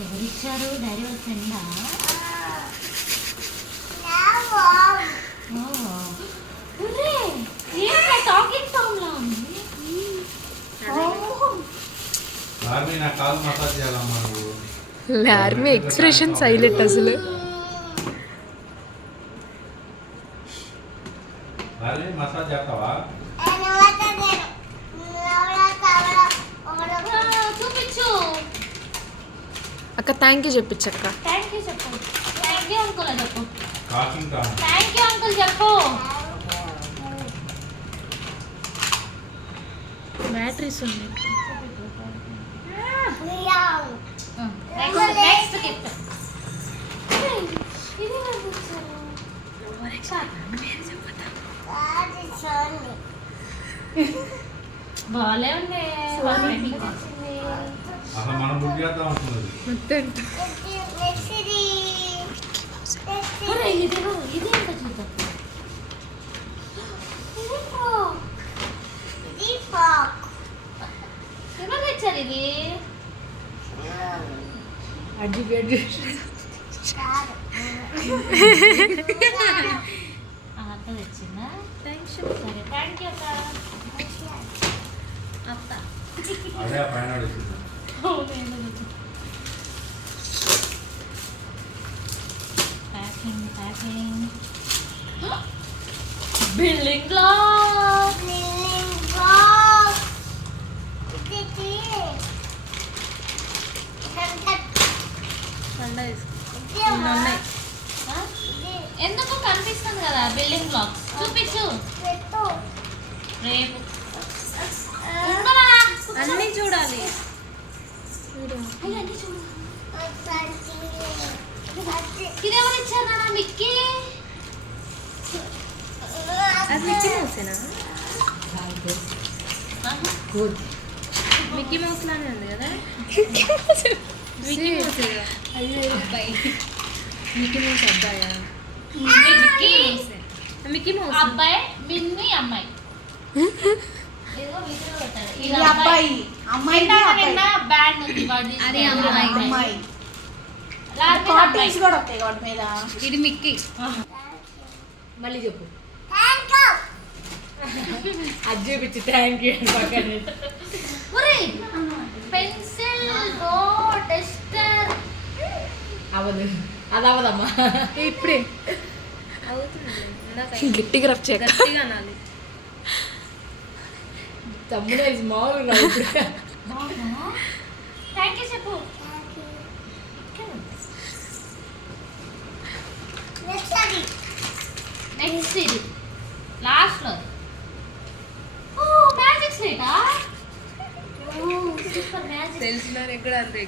ఎవరిచ్చారు? డాడీ వాళ్ళ ఫ్రెండా? టాకింగ్ టామ్ లా ఉంది. లార్మీ ఎక్స్ప్రెషన్ సైలెంట్ అసలు. మసాజ్ చేస్తావా? చూపించు. అక్క థ్యాంక్ యూ చెప్పించక్క. థ్యాంక్ యూ చెప్పు. థ్యాంక్ యూ అంకుల్ అని చెప్పు. టాకింగ్ థ్యాంక్ యూ అంకుల్ చెప్పు. బ్యాటరీస్ ఉన్నాయి. Next gift. బాలే ఉంది. మనం బుక్ చేద్దాం అనుకున్నది. ఇది ఎంత చూద్దాం. ఎవరు తెచ్చారు ఇది? అడ్జి అత్త తెచ్చిందా? సరే థ్యాంక్ యూ అత్త. అదే పైన ప్యాకింగ్ ప్యాకింగ్. Building black. ఎందుకు కనిపిస్తుంది కదా బిల్డింగ్ బ్లాక్స్. చూపించు. రేపు అన్నీ చూడాలి. ఇది ఎవరు ఇచ్చారు నాన్న? మిక్కీ. అది మిక్కీ మౌసేనా? మిక్కీ మౌస్ లానే ఉంది కదా. మిక్కీ మౌస్ అబ్బాయి. మిక్కీ మౌస్ అబ్బాయా? మిక్కీ మౌస్ అబ్బాయి. మిన్నీ అమ్మాయి. ఇది అబ్బాయి. అమ్మాయి బ్యాండ్ ఉంది వాడి. అది అమ్మాయి. అమ్మాయి లాస్ట్ కార్టూన్స్ కూడా వస్తాయి వాటి మీద. ఇది మిక్కీ. మళ్ళీ చెప్పు. అది చూపించి థ్యాంక్ యూ పక్కన. Pencil, tester. అవదు. అది అవదమ్మా. ఇప్పుడే అవుతుంది. గట్టిగా రఫ్ చేయ. గట్టిగా అనాలి. తమ్ముడు ఇది మామూలుగా థ్యాంక్ యూ చెప్పు. నెక్స్ట్ ఇది లాస్ట్ లో. ఓ మ్యాజిక్ స్లేటా? Super magic. తెలిసిన కూడా అంతే.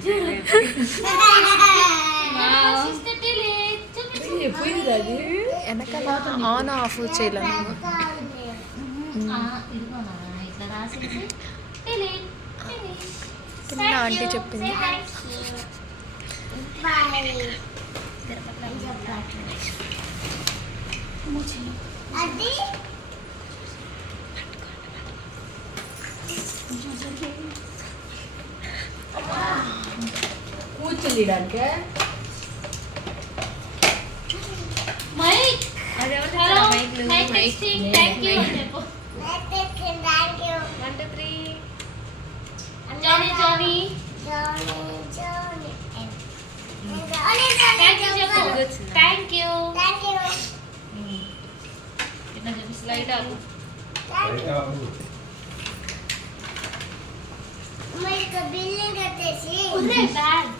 ఎప్పుడు అది వెనకాల ఆన్ ఆఫ్ చేయాలి. ఇట్లా రాసేసి చిన్న ఆంటీ చెప్పింది. అది కూర్చోడానికి mic. Hello mic testing. Thank you చెప్పు. జానీ జానీ థ్యాంక్ యూ చెప్పు. Thank you. ఇట్లా చెప్పి స్లైడ్ ఆపు. బిల్డింగ్ వచ్చేసి బ్యాగ్.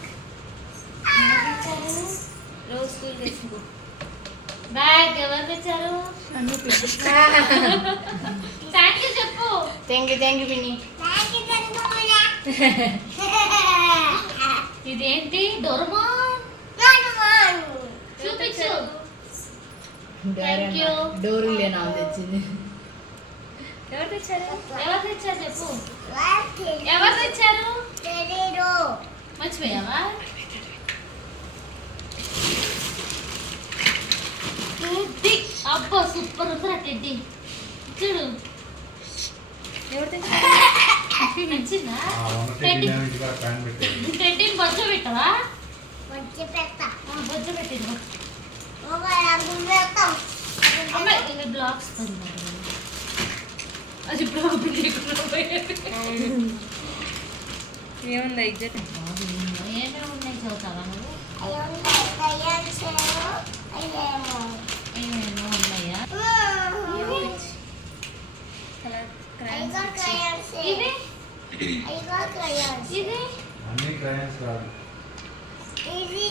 రోజు స్కూల్ తెచ్చుకో. బ్యాగ్ ఎవరు తెచ్చారు? థ్యాంక్ యూ చెప్పు. థ్యాంక్ యూ పిన్ని. ఇదేంటి? డోరమాన్. చూపించు. Thank you. డోరు లేనా తెచ్చింది. ఎవరు తెచ్చారు? ఎవరు తెచ్చారు చెప్పు. ఎవరు తెచ్చారు? మర్చిపోయావా? టెడ్డీ. అబ్బా సూపర్ ఉంది టెడ్డీ. చూడు. ఎవరు తెచ్చారు? నచ్చిందా? టెడ్డీని బొజ్జ పెట్టవా? వచ్చి పెడతా బొజ్జ పెట్టిరు ఒక రంగులు పెడతాం అమ్మాయి ఇంకా బ్లాక్స్ అది బ్లాక్ ఏముందా ఇజ్జత్ ఏమేమి ఉన్నాయి చదువుతావా నువ్వు ఏమేమో ఉన్నాయా ఇది ఇది అన్ని క్రయాన్స్ కాదు. అవి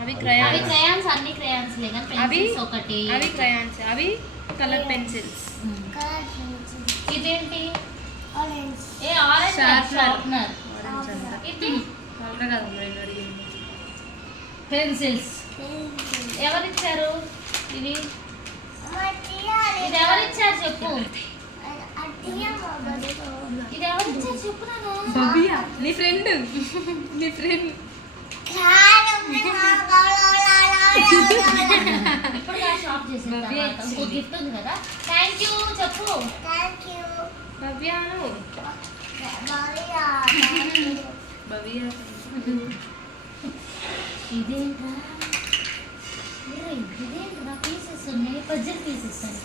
అవి క్రయాన్స్ క్రయాన్స్ అన్ని క్రయాన్స్ లే కానీ అవి పెన్సిల్స్ ఒకటి అవి క్రయాన్స్ అవి కలర్ పెన్సిల్స్ ఇదేంటి ఆరెంజ్ ఏ ఆరెంజ్ Sharpener. షార్ప్నర్ ఆరెంజ్ అంతా ఇది కలర్ కదా నేను అడిగింది పెన్సిల్స్ ఎవరిచ్చారు ఇవి ఇది ఎవరిచ్చారు చెప్పు ఇది ఎవరిచ్చారు చెప్పు నాన్న బబియా నీ ఫ్రెండ్ నీ ఫ్రెండ్ ఇప్పుడు షాప్ చేసిన భవ్య తర్వాత ఇంకో ఇచ్చింది. గిఫ్ట్ ఉంది కదా థ్యాంక్ యూ చెప్పు బబియాను బబియా ఇదేంట్రా ఇదేంట్రా పీసెస్ ఉన్నాయి పజిల్ పీసెస్ అంట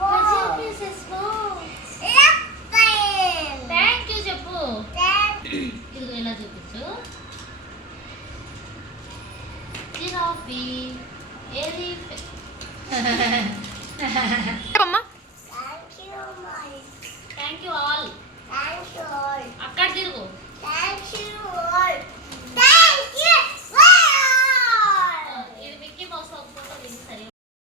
పజిల్ పీసెస్ థ్యాంక్ యూ చెప్పు ఇది ఎలా చూపించు giraffe elephant thank you all